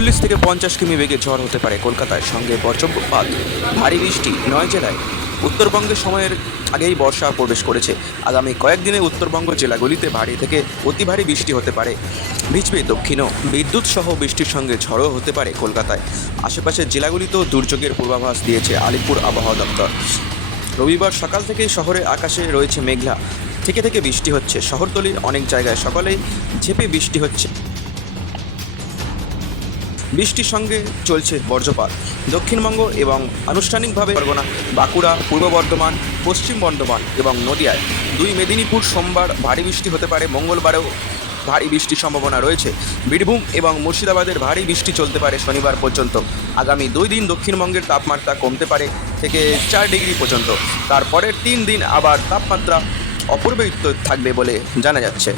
40 থেকে 50 কিমি বেগে ঝড় হতে পারে কলকাতায়, সঙ্গে বজ্রপাত, ভারী বৃষ্টি 9 জেলায়। উত্তরবঙ্গে সময়ের আগেই বর্ষা প্রবেশ করেছে। আগামী কয়েকদিনে উত্তরবঙ্গ জেলাগুলিতে ভারী থেকে অতি ভারী বৃষ্টি হতে পারে। ভিজবে দক্ষিণও। বিদ্যুৎ সহ বৃষ্টির সঙ্গে ঝড়ও হতে পারে কলকাতায়। আশেপাশের জেলাগুলিতেও দুর্যোগের পূর্বাভাস দিয়েছে আলিপুর আবহাওয়া দপ্তর। রবিবার সকাল থেকে শহরে আকাশে রয়েছে মেঘলা, থেকে থেকে বৃষ্টি হচ্ছে। শহরতলির অনেক জায়গায় সকালেই ঝেঁপে বৃষ্টি হচ্ছে। বৃষ্টির সঙ্গে চলছে বজ্রপাত। দক্ষিণবঙ্গ এবং আনুষ্ঠানিকভাবে পরগনা, বাঁকুড়া, পূর্ব বর্ধমান, পশ্চিম বর্ধমান এবং নদিয়ায় 2 মেদিনীপুর সোমবার ভারী বৃষ্টি হতে পারে। মঙ্গলবারেও ভারী বৃষ্টির সম্ভাবনা রয়েছে। বীরভূম এবং মুর্শিদাবাদের ভারী বৃষ্টি চলতে পারে শনিবার পর্যন্ত। আগামী 2 দিন দক্ষিণবঙ্গের তাপমাত্রা কমতে পারে থেকে 4 ডিগ্রি পর্যন্ত। তারপরের 3 দিন আবার তাপমাত্রা অপরিবর্তিত থাকবে বলে জানা যাচ্ছে।